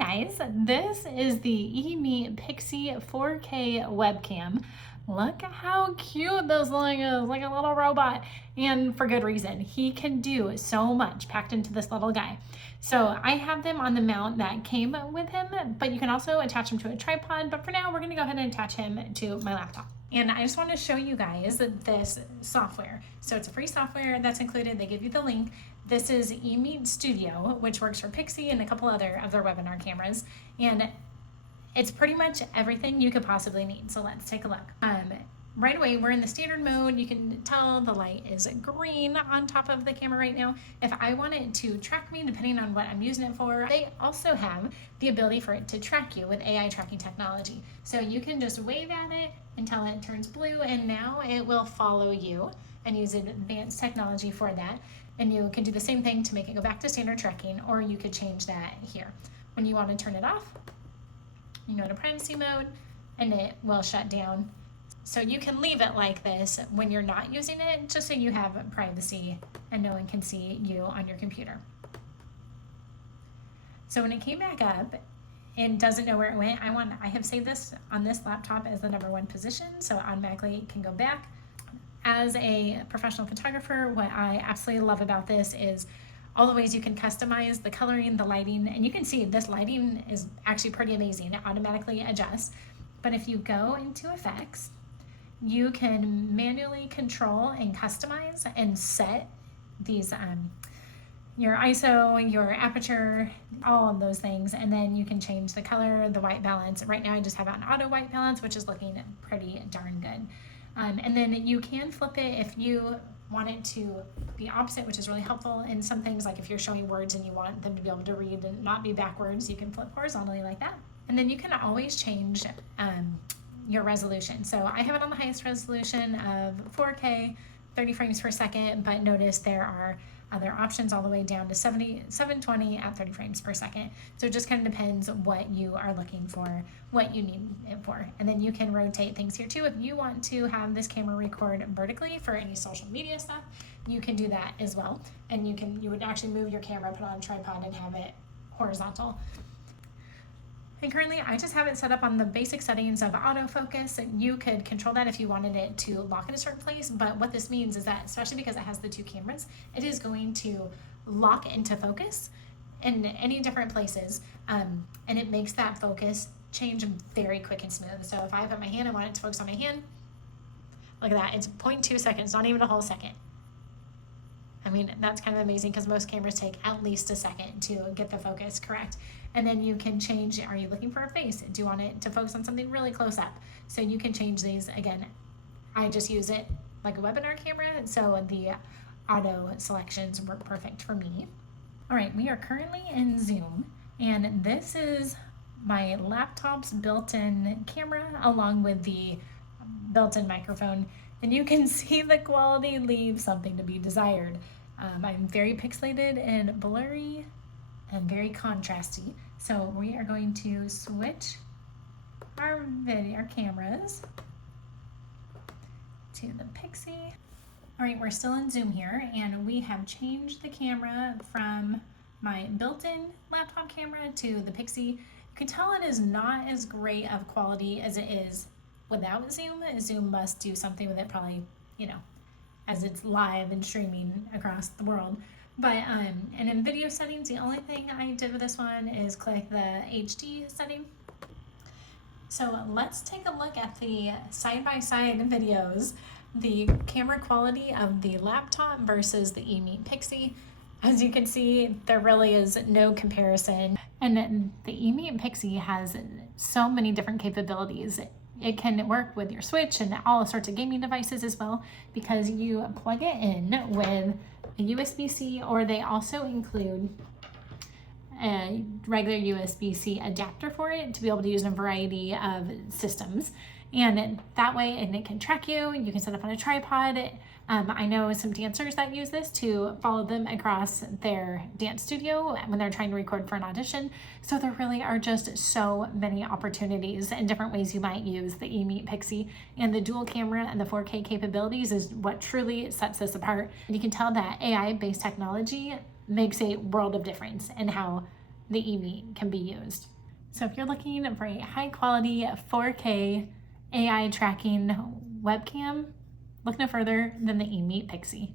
guys, this is the EMEET Pixy 4K webcam. Look how cute this thing is, like a little robot, and for good reason. He can do so much packed into this little guy. So I have them on the mount that came with him, but you can also attach him to a tripod, but for now we're gonna go ahead and attach him to my laptop. And I just want to show you guys this software. So it's a free software that's included. They give you the link. This is EMEET Studio, which works for Pixy and a couple other of their webinar cameras. And it's pretty much everything you could possibly need. So let's take a look. Right away, we're in the standard mode. You can tell the light is green on top of the camera right now. If I want it to track me, depending on what I'm using it for, they also have the ability for it to track you with AI tracking technology. So you can just wave at it until it turns blue, and now it will follow you and use advanced technology for that. And you can do the same thing to make it go back to standard tracking, or you could change that here. When you want to turn it off, you go to privacy mode and it will shut down. So you can leave it like this when you're not using it, just so you have privacy and no one can see you on your computer. So when it came back up, it doesn't know where it went. I have saved this on this laptop as the #1 position, so it automatically can go back. As a professional photographer, what I absolutely love about this is all the ways you can customize the coloring, the lighting, and you can see this lighting is actually pretty amazing. It automatically adjusts. But if you go into effects, you can manually control and customize and set these your ISO, your aperture, all of those things, and then you can change the color, the white balance. Right now I just have it on auto white balance, which is looking pretty darn good. And then you can flip it if you want it to be opposite, which is really helpful in some things, like if you're showing words and you want them to be able to read and not be backwards, you can flip horizontally like that. And then you can always change your resolution. So I have it on the highest resolution of 4K, 30 frames per second, but notice there are other options all the way down to 720 at 30 frames per second. So it just kind of depends what you are looking for, what you need it for. And then you can rotate things here too. If you want to have this camera record vertically for any social media stuff, you can do that as well. And you would actually move your camera, put it on a tripod, and have it horizontal. And currently I just have it set up on the basic settings of autofocus. You could control that if you wanted it to lock in a certain place, but what this means is that, especially because it has the 2 cameras, it is going to lock into focus in any different places, and it makes that focus change very quick and smooth. So if I have it in my hand, I want it to focus on my hand, look at that, it's 0.2 seconds, not even a whole second. I mean, that's kind of amazing because most cameras take at least a second to get the focus correct. And then you can change, are you looking for a face? Do you want it to focus on something really close up? So you can change these. Again, I just use it like a webinar camera, so the auto selections work perfect for me. All right, we are currently in Zoom, and this is my laptop's built-in camera along with the built-in microphone. And you can see the quality leaves something to be desired. I'm very pixelated and blurry and very contrasty. So we are going to switch our cameras to the Pixy. All right, we're still in Zoom here, and we have changed the camera from my built-in laptop camera to the Pixy. You can tell it is not as great of quality as it is without Zoom. Zoom must do something with it, probably, as it's live and streaming across the world. But and in video settings, the only thing I did with this one is click the HD setting. So let's take a look at the side-by-side videos, the camera quality of the laptop versus the EMEET Pixy. As you can see, there really is no comparison. And the EMEET Pixy has so many different capabilities. It can work with your Switch and all sorts of gaming devices as well, because you plug it in with a USB-C, or they also include a regular USB-C adapter for it to be able to use in a variety of systems. And that way, and it can track you. You can set up on a tripod. I know some dancers that use this to follow them across their dance studio when they're trying to record for an audition. So there really are just so many opportunities and different ways you might use the EMEET Pixy, and the dual camera and the 4K capabilities is what truly sets this apart. And you can tell that AI-based technology makes a world of difference in how the EMEET can be used. So if you're looking for a high quality 4K AI tracking webcam, look no further than the EMEET Pixy.